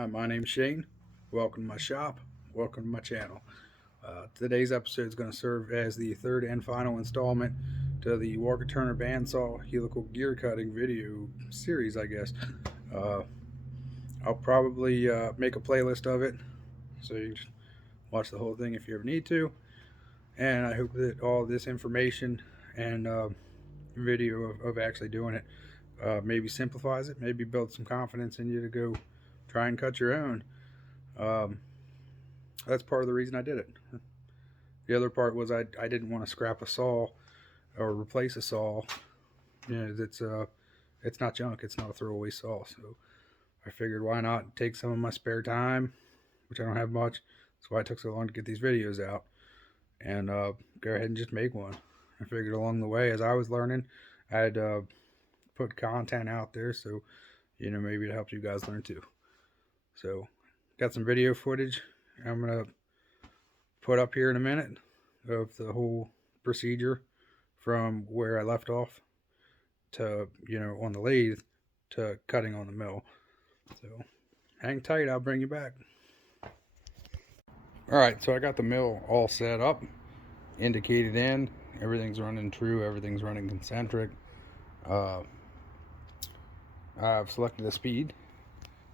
Hi, my name's Shane. Welcome to my shop. Welcome to my channel. Today's episode is going to serve as the third and final installment to the Walker Turner bandsaw helical gear cutting video series, I guess. Uh, I'll probably make a playlist of it so you can just watch the whole thing if you ever need to. And I hope that all this information and video of actually doing it maybe simplifies it, maybe build some confidence in you to go try and cut your own. Um, that's part of the reason I did it. The other part was I didn't want to scrap a saw or replace a saw. You know, it's not junk. It's not a throwaway saw. So I figured why not take some of my spare time, which I don't have much. That's why it took so long to get these videos out, and go ahead and just make one. I figured along the way as I was learning, I'd put content out there, so maybe it helps you guys learn too. So got some video footage I'm gonna put up here in a minute of the whole procedure from where I left off to on the lathe to cutting on the mill. So hang tight, I'll bring you back. Alright, so I got the mill all set up, indicated in, everything's running true, everything's running concentric. I've selected a speed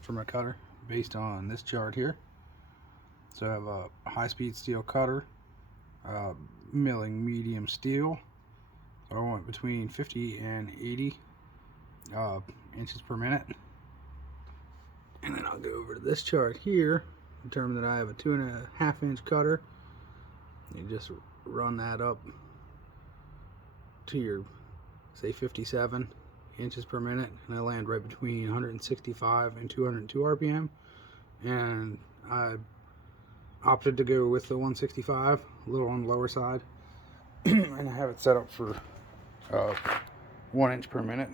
for my cutter based on this chart here. So I have a high-speed steel cutter, milling medium steel. So I want between 50 and 80 inches per minute. And then I'll go over to this chart here, determine that I have a 2.5 inch cutter. You just run that up to your, say, 57 inches per minute, and I land right between 165 and 202 RPM. And I opted to go with the 165, a little on the lower side, and I have it set up for 1 inch per minute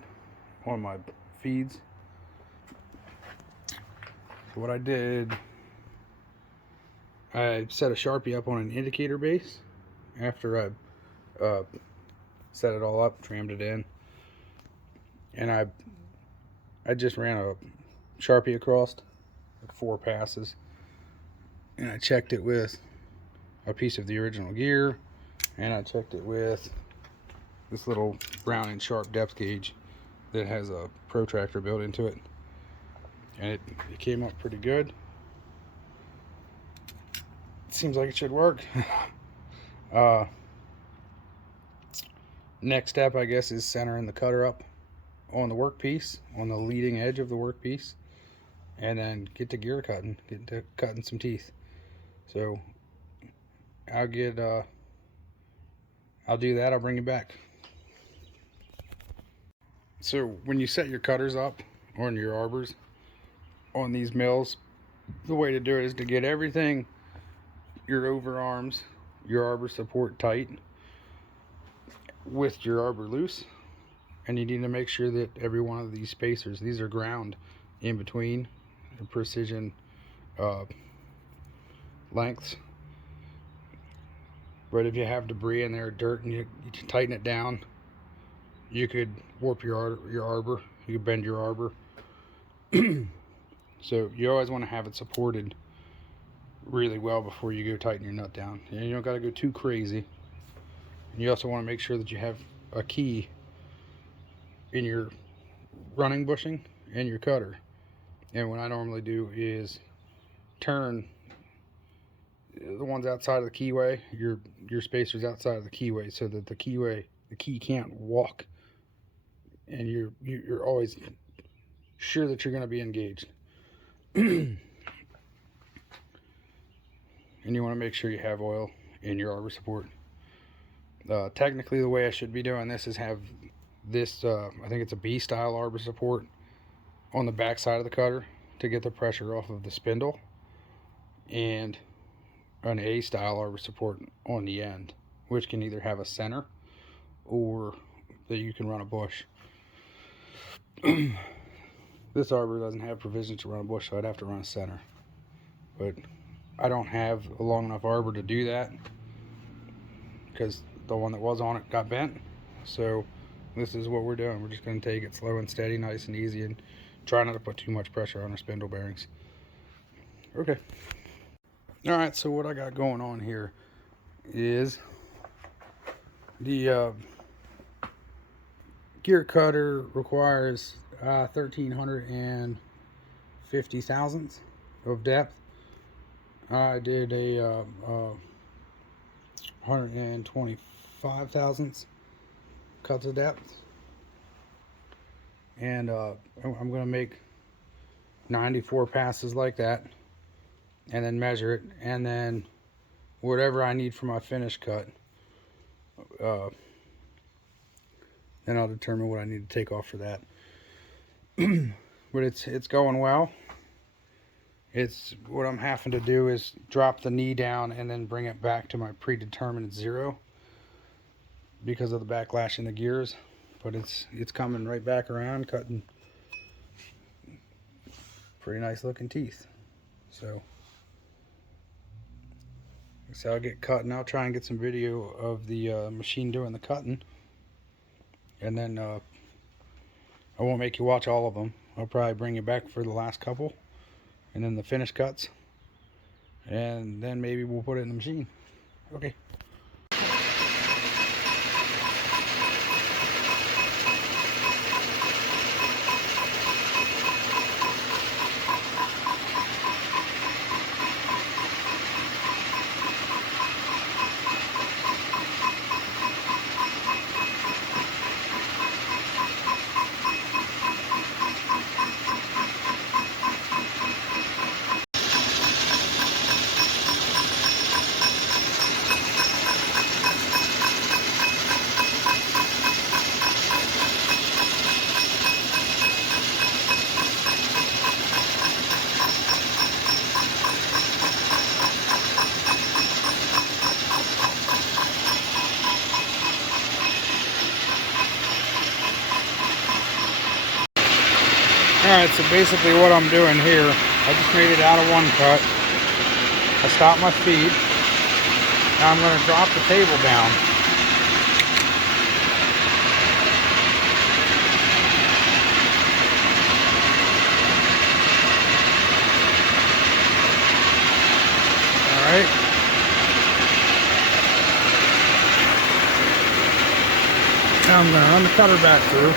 on my feeds. So what I did, I set a Sharpie up on an indicator base after I set it all up, trammed it in, and I just ran a Sharpie across like 4 passes, and I checked it with a piece of the original gear, and I checked it with this little Brown and Sharp depth gauge that has a protractor built into it, and it came up pretty good. It seems like it should work. Next step, I guess, is centering the cutter up on the workpiece, on the leading edge of the workpiece, and then get to gear cutting, get to cutting some teeth. So I'll do that. I'll bring you back. So when you set your cutters up on your arbors, on these mills, the way to do it is to get everything, your overarms, your arbor support tight with your arbor loose, and you need to make sure that every one of these spacers, these are ground in between the precision lengths. But if you have debris in there, dirt, and you tighten it down, you could warp your arbor, you could bend your arbor. So you always want to have it supported really well before you go tighten your nut down. And you don't got to go too crazy. And you also want to make sure that you have a key in your running bushing and your cutter. And what I normally do is turn the ones outside of the keyway, your spacers outside of the keyway, so that the key can't walk, and you're always sure that you're going to be engaged. And you want to make sure you have oil in your arbor support. Technically, the way I should be doing this is have this, I think it's a B style arbor support on the back side of the cutter to get the pressure off of the spindle, and an A style arbor support on the end, which can either have a center or that you can run a bush. This arbor doesn't have provisions to run a bush, so I'd have to run a center, but I don't have a long enough arbor to do that because the one that was on it got bent. So this is what we're doing. We're just going to take it slow and steady, nice and easy, and try not to put too much pressure on our spindle bearings. Okay. All right, so what I got going on here is the gear cutter requires 1,350 thousandths of depth. I did a 125 thousandths cuts of depth, and I'm going to make 94 passes like that, and then measure it, and then whatever I need for my finish cut, then I'll determine what I need to take off for that. But it's going well. It's what I'm having to do is drop the knee down and then bring it back to my predetermined 0 because of the backlash in the gears. But it's coming right back around, cutting pretty nice looking teeth. So I'll get cutting. I'll try and get some video of the machine doing the cutting, and then I won't make you watch all of them. I'll probably bring you back for the last couple, and then the finish cuts, and then maybe we'll put it in the machine. Okay. Alright, so basically what I'm doing here, I just made it out of one cut. I stopped my feed. Now I'm going to drop the table down. Alright. Now I'm going to run the cutter back through.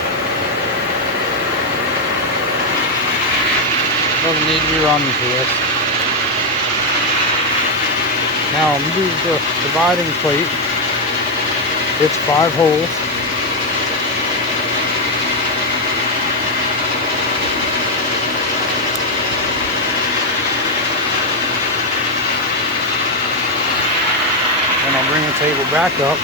Doesn't need to be running for this. Now I'm using the dividing plate. It's 5 holes. And I'll bring the table back up.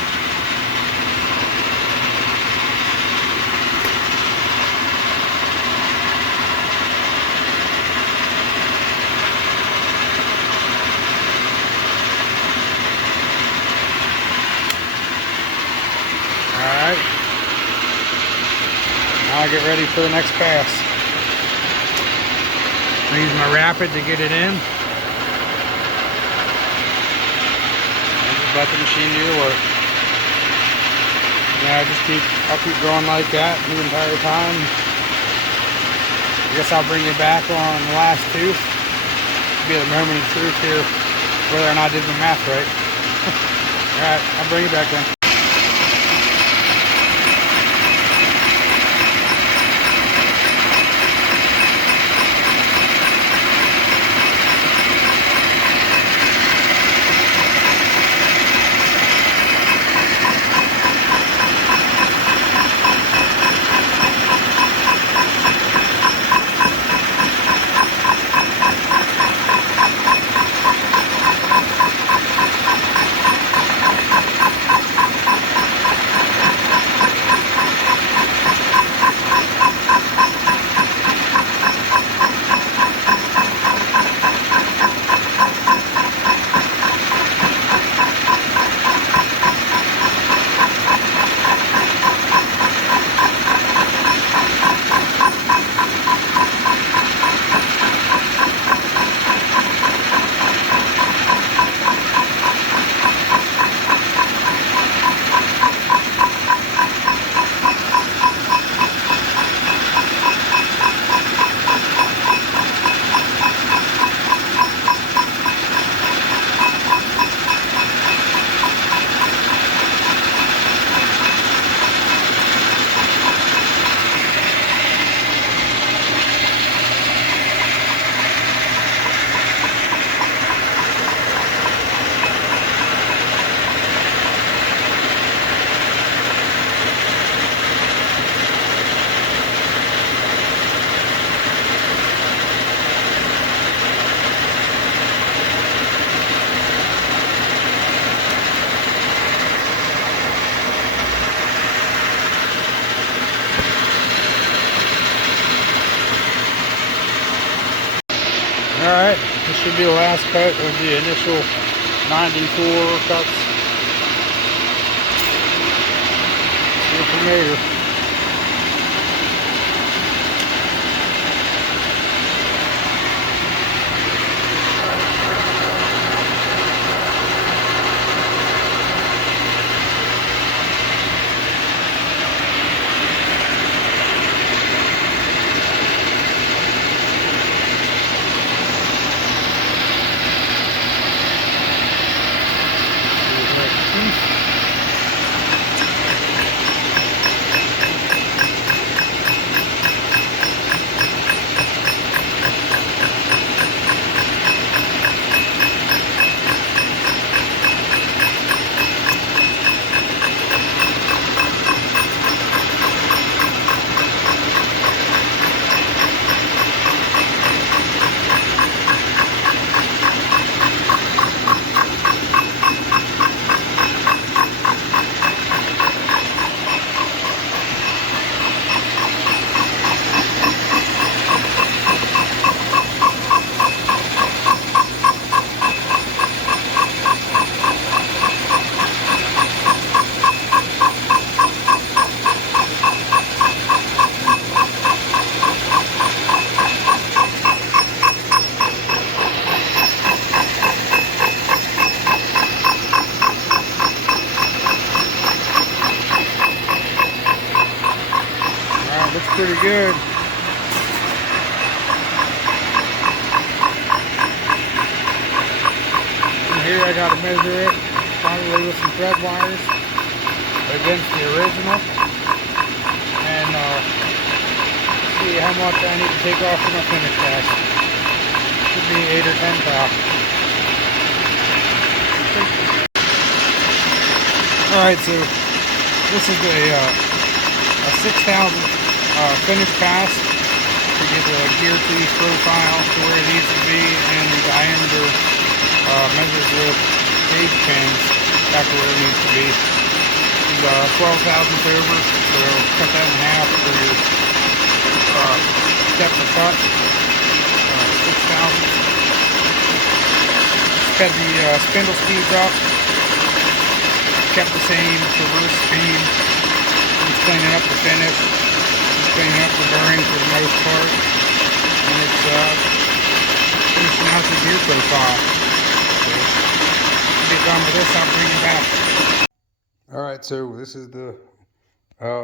Alright, now I get ready for the next pass. I use my rapid to get it in. And just let the machine do the work. Yeah, I'll keep going like that the entire time. I guess I'll bring you back on the last tooth. It'll be the moment of truth here, whether or not I did the math right. Alright, I'll bring you back then. Alright, this should be the last cut of the initial 94 cuts. See you from later. Looks pretty good. And here I got to measure it, probably with some thread wires against the original, and see how much I need to take off for my finish pass. Should be 8 or 10 top. Alright, so this is a 6,000 finish pass to get the gear tooth profile to where it needs to be, and the diameter measured with gauge pins back to where it needs to be. It's 12 thousandths over, so cut that in half for your depth of cut. 6 thousandths. Sped the spindle speeds up. Kept the same traverse speed. It's cleaning up the finish. Cleaning up the bearing for the most part, and it's finishing out the gear profile. So, to get done with this, I'll bring it back. Alright, so this is the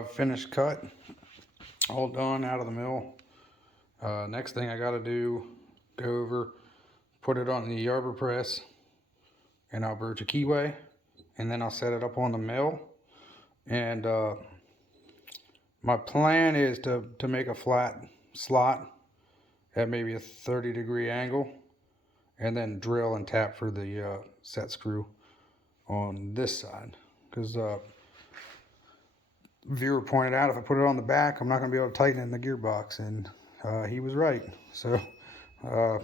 finished cut, all done out of the mill. Next thing I got to do, go over, put it on the Arbor press, and I'll broach a Keyway, and then I'll set it up on the mill, and my plan is to make a flat slot at maybe a 30-degree angle, and then drill and tap for the set screw on this side, because viewer pointed out if I put it on the back, I'm not going to be able to tighten it in the gearbox, and he was right. So yeah,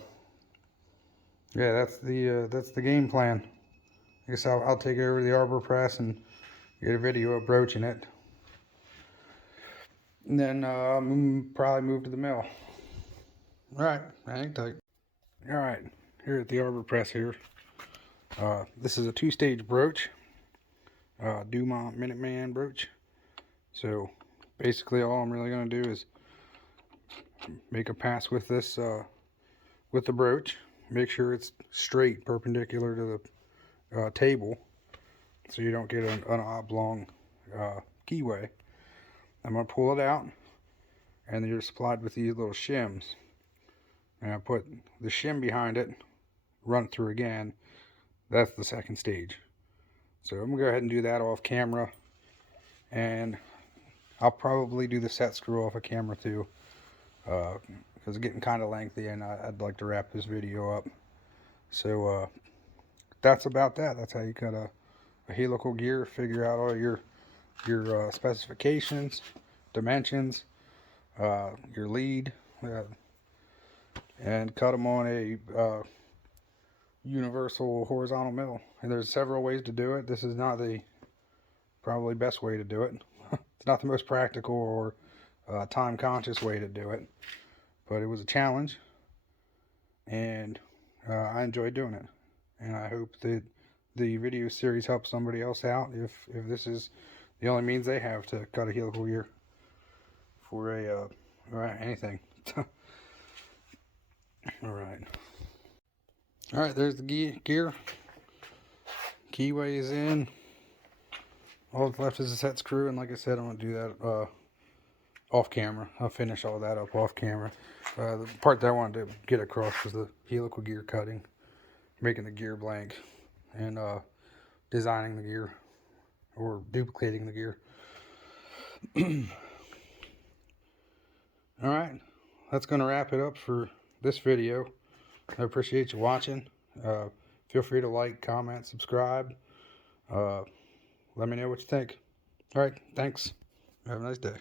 that's the game plan. I guess I'll take it over to the Arbor press and get a video of broaching it. And then probably move to the mill. Alright, hang tight. Alright, here at the Arbor press here. This is a 2-stage broach. Dumont Minuteman broach. So basically all I'm really going to do is make a pass with this, with the broach. Make sure it's straight, perpendicular to the table, so you don't get an oblong keyway. I'm going to pull it out, and then you're supplied with these little shims. And I put the shim behind it, run it through again. That's the second stage. So I'm going to go ahead and do that off camera, and I'll probably do the set screw off of camera too, because it's getting kind of lengthy, and I'd like to wrap this video up. So that's about that. That's how you cut a helical gear, figure out all your specifications, dimensions, your lead, and cut them on a universal horizontal mill. And there's several ways to do it. This is not the probably best way to do it. It's not the most practical or time conscious way to do it, but it was a challenge, and I enjoy doing it. And I hope that the video series helps somebody else out if this is the only means they have to cut a helical gear for a or anything. All right, there's the gear. Keyway is in. All that's left is a set screw, and like I said, I'm gonna do that off camera. I'll finish all that up off camera. The part that I wanted to get across was the helical gear cutting, making the gear blank, and designing the gear or duplicating the gear. All right, that's gonna wrap it up for this video. I appreciate you watching. Feel free to like, comment, subscribe. Let me know what you think. All right, thanks. Have a nice day.